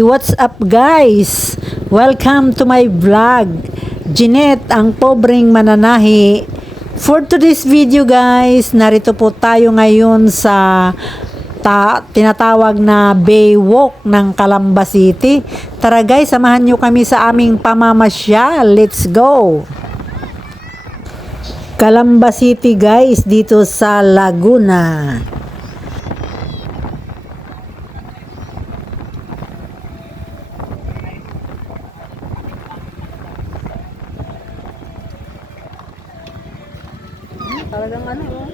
What's up guys? Welcome to my vlog. Jeanette, ang pobreng mananahi. For today's video guys, narito po tayo ngayon sa tinatawag na Baywalk ng Calamba City. Tara guys, samahan nyo kami sa aming pamamasyal. Let's go! Calamba City guys, dito sa Laguna. Talagang ano,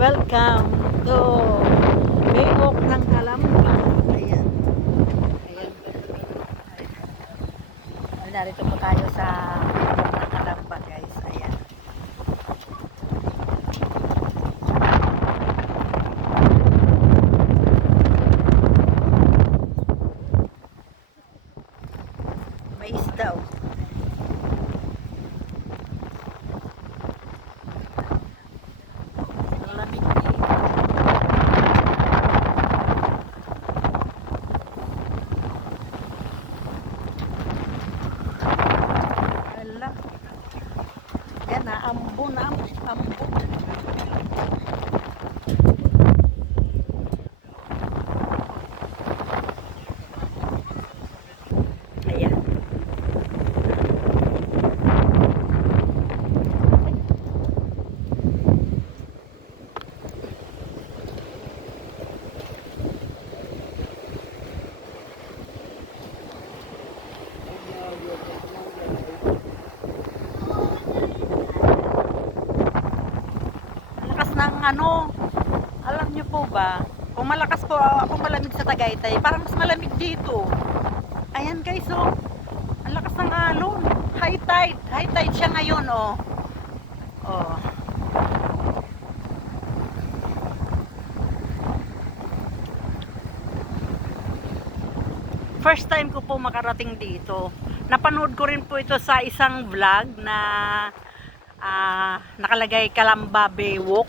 welcome to Baywalk ng Calamba. Ayan. Ayan. Narito po tayo sa Baywalk ng Calamba guys. Ayan. May isda oh. Yan na, ambon. Ayan. Ng ano, alam nyo po ba, kung malakas po ako malamig sa Tagaytay, parang mas malamig dito. Ayan guys, oh, ang lakas ng alon. High tide siya ngayon, oh. Oh. First time ko po makarating dito. Napanood ko rin po ito sa isang vlog na nakalagay Calamba Baywalk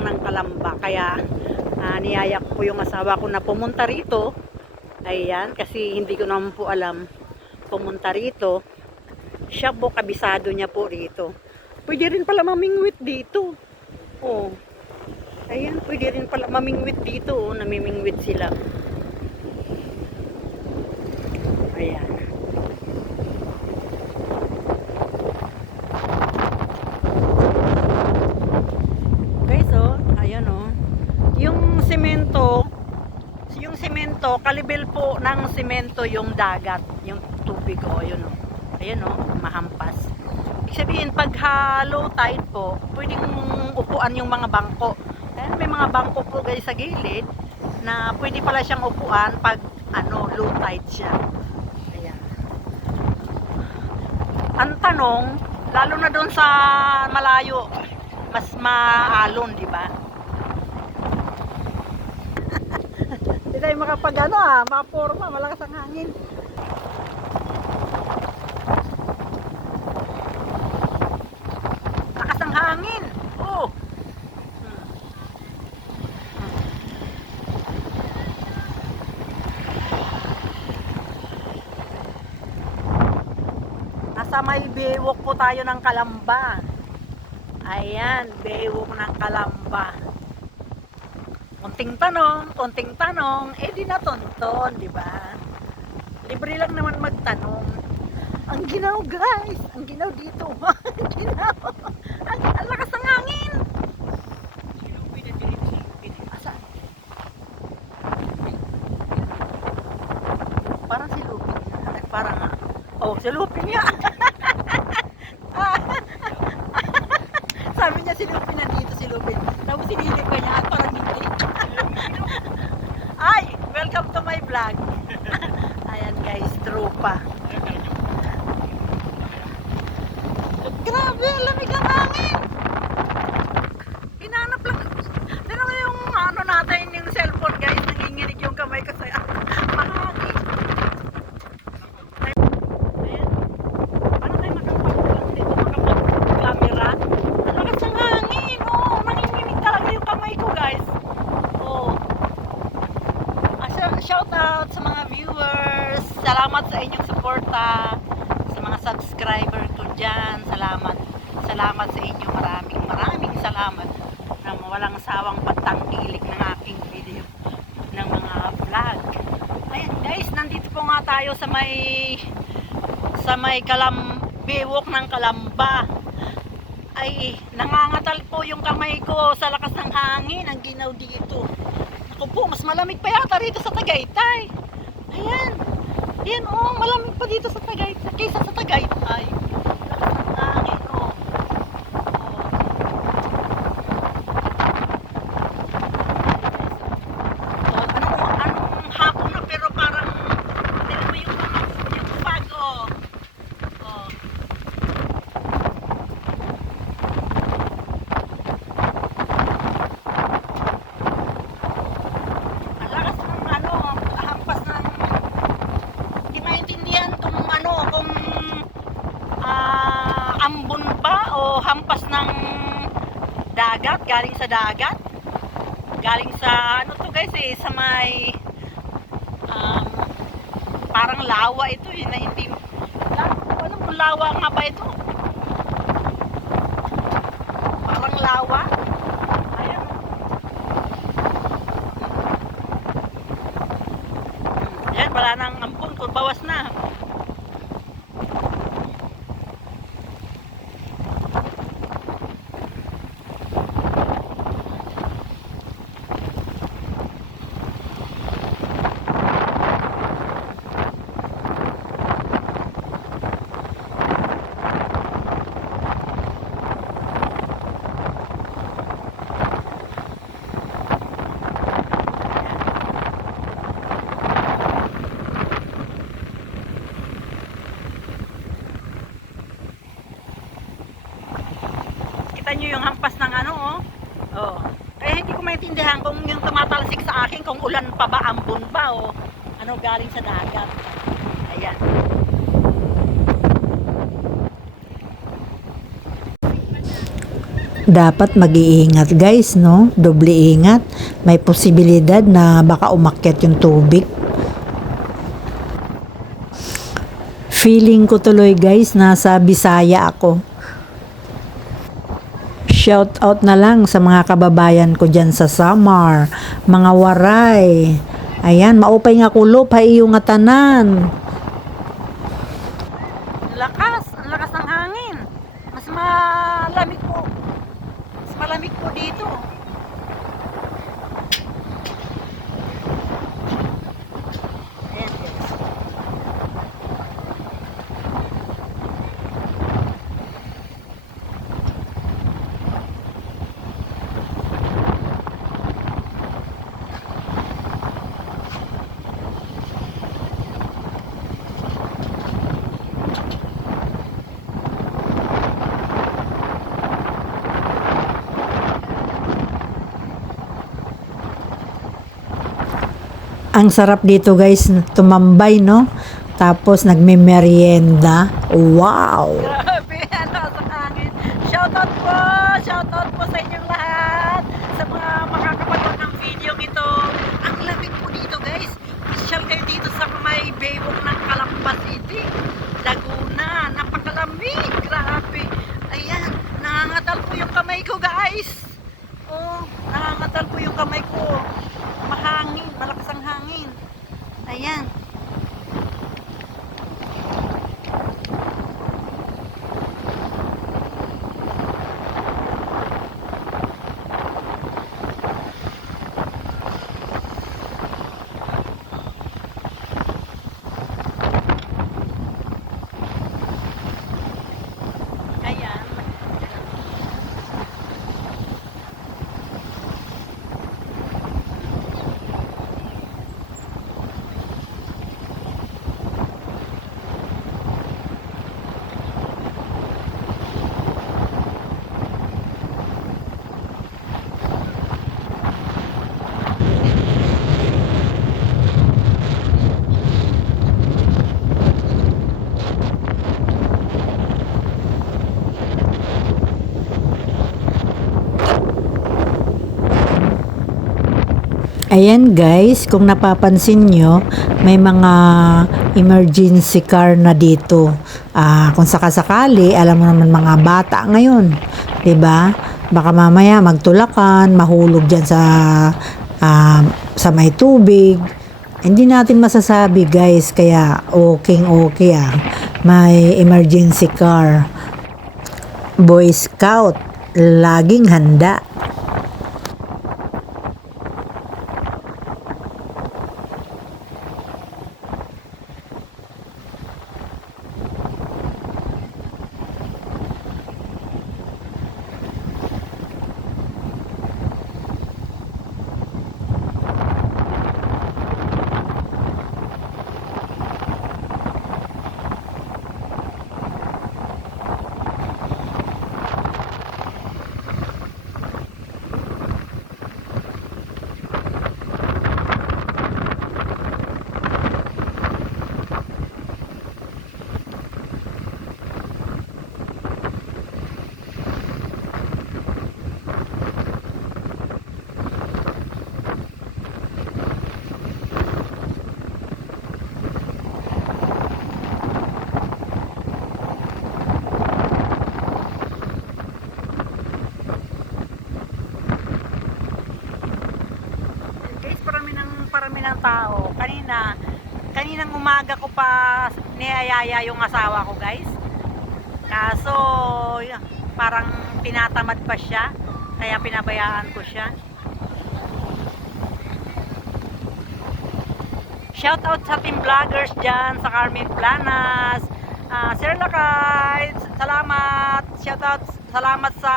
ng Calamba, kaya niyayak po yung asawa ko na pumunta rito. Ayan, kasi hindi ko naman po alam pumunta rito. Siya po, kabisado niya po rito. Pwede rin pala mamingwit dito, oh. Ayan, pwede rin pala mamingwit dito, oh. Namimingwit sila. Ayan. Semento, kalibel po ng semento yung dagat, yung tubig, o yun o. Ayan o, mahampas. Ibig sabihin, pag low tide po, pwedeng upuan yung mga bangko. Ayan, may mga bangko po guys sa gilid na pwede pala siyang upuan pag low tide siya. Ayan. Ang tanong, lalo na doon sa malayo, mas maalon, di ba? Hindi tayo makapag makaporma, malakas ang hangin. Lakas ang hangin. Oh. Nasa may Baywalk po tayo ng Calamba. Ayan, Baywalk ng Kalamba. Konting tanong, eh di natonton, di ba? Libre lang naman magtanong. Ang ginaw guys, ang ginaw dito. Ang ginaw. Ang lakas ng hangin. Asan? Parang si Lupin. Parang nga. Oh, si Lupin nga. Sabi niya si Lupin nandito, si Lupin. Tapos sinilip ka niya at parang hindi. Ay, welcome to my vlog. Ayan guys, tropa. Grabe, ang lamig ng hangin. Hinanap lang. Tignan mo yung ano natin, yung cellphone guys. Nanginginig yung kamay ko sa mahangin. Ayan. Paano tayo makapag-vlog dito? Makapag-camera? Ang lakas ng hangin. Oh, nanginginig talaga yung kamay ko guys. Oh. Shout out sa mga viewers. Salamat sa inyong suporta. Sa mga subscriber ko dyan. Salamat. Salamat sa inyo. Maraming salamat na walang sawang pagtangkilik ng aking video ng mga vlog. Ayan guys, nandito po nga tayo sa may Baywalk ng Kalamba. Ay, nangangatal po yung kamay ko sa lakas ng hangin. Ang ginaw dito. Ako po, mas malamig pa yata rito sa Tagaytay. Ayan. Ayan oh, malamig pa dito sa Tagaytay kaysa sa Tagaytay. Lakas ng hangin oh. Anong hapon na pero parang tignan mo yung fog oh. Oh. Ang lakas ng ano, hampas ng hindi maintindihan kung ano, kung ambon ba o hampas ng dagat, galing sa dagat. Galing sa ano to guys eh, sa may parang lawa ito eh, na hindi ano kung lawa nga ba ito? Parang lawa. Ayan. Ayan, wala nang ampun, kung bawas na. Kita nyo yung hampas ng ano oh. Oh. Kaya hindi ko maintindihan kung yung tumatalsik sa akin kung ulan pa ba, ambon ba o ano galing sa dagat. Ayan. Dapat mag-iingat guys, no? Doble ingat. May posibilidad na baka umakyat yung tubig. Feeling ko tuloy guys, nasa Bisaya ako. Shout out na lang sa mga kababayan ko dyan sa Samar, mga Waray. Ayan, maupay nga kulop, hay yung nga tanan. Ang lakas ng hangin. Mas malamig po. Mas malamig po dito. Ayan guys. Ang sarap dito guys, tumambay, no? Tapos nagme-merienda. Wow! Grabe, ano sa hangin. Shoutout po sa inyong lahat. Sa mga makakapanood ng video ito. Ang lamig po dito guys. Pasyal kayo dito sa may Baywalk ng Kalamba City, Laguna. Napakalamig. Grabe. Ayan, nangangatal po yung yung kamay ko. Mahangin, malakas ang hangin. Ayan. Ayan. Ayan guys, kung napapansin nyo, may mga emergency car na dito. Kung sakasakali, alam mo naman mga bata ngayon, 'di ba? Baka mamaya magtulakan, mahulog diyan sa may tubig. Hindi natin masasabi guys, kaya okay may emergency car. Boy Scout, laging handa. Parami ng tao. Kaninang umaga ko pa niyayaya yung asawa ko, guys. Kaso, parang tinatamad pa siya. Kaya pinabayaan ko siya. Shoutout sa team vloggers dyan, sa Carmen Planas. Sir Lakay, salamat. Shoutout, salamat sa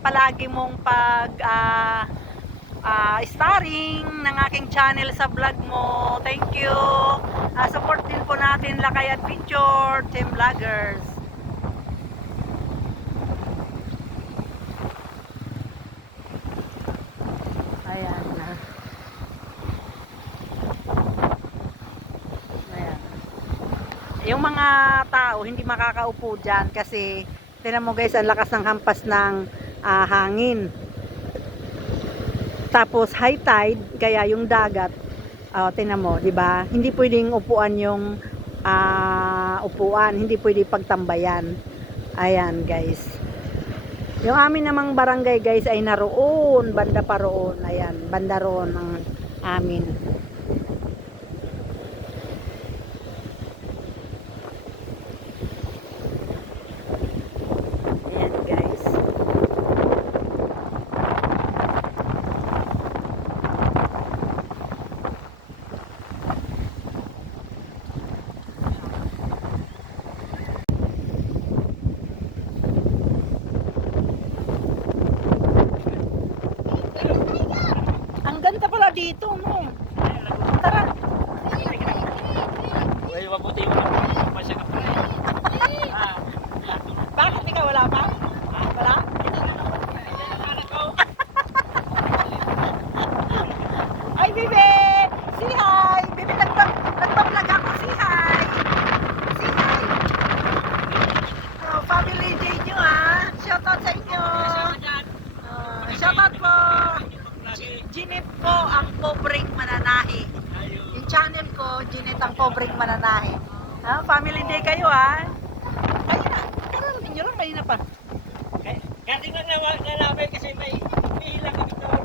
palagi mong starring ng aking channel sa vlog mo. Thank you. Support din po natin Lakay Adventure Team Vloggers. Ayan na. Ayan. Yung mga tao hindi makakaupo dyan kasi tingnan mo guys, ang lakas ng hampas ng hangin. Tapos high tide, kaya yung dagat, tingnan mo, 'di ba? Hindi pwedeng upuan yung upuan, hindi pwedeng pagtambayan. Ayan, guys. Yung amin namang barangay, guys, ay naroon, banda pa roon. Ayan, banda roon ang amin. Ayan, guys. Ang ganda pala dito, no? Tara. Uy, mabuti mo pa siya ka. Bakit ikaw wala pa? Wala? Ay, Bibi! Say hi! Bibi, nagpa-vlog ako. Say hi! Say hi! Family day nyo, ha? Shoutout sa inyo! Shoutout po! Ginit po ang pobreng mananahi. Yung channel ko, Ginit ang pobreng mananahi. Family day kayo, ha? Kanina, kararating nyo lang, kanina pa. Kasi nga namin kasi may hila kami doon.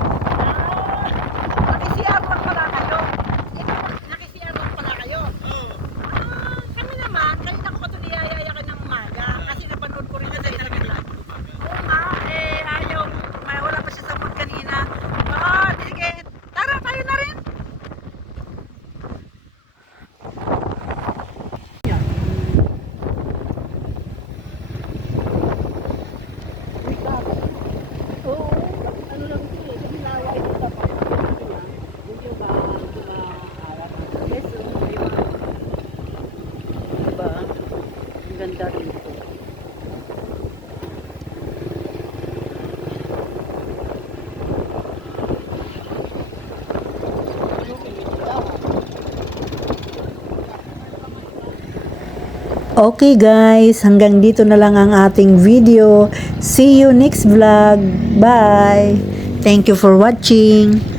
Okay guys, hanggang dito na lang ang ating video. See you next vlog. Bye! Thank you for watching.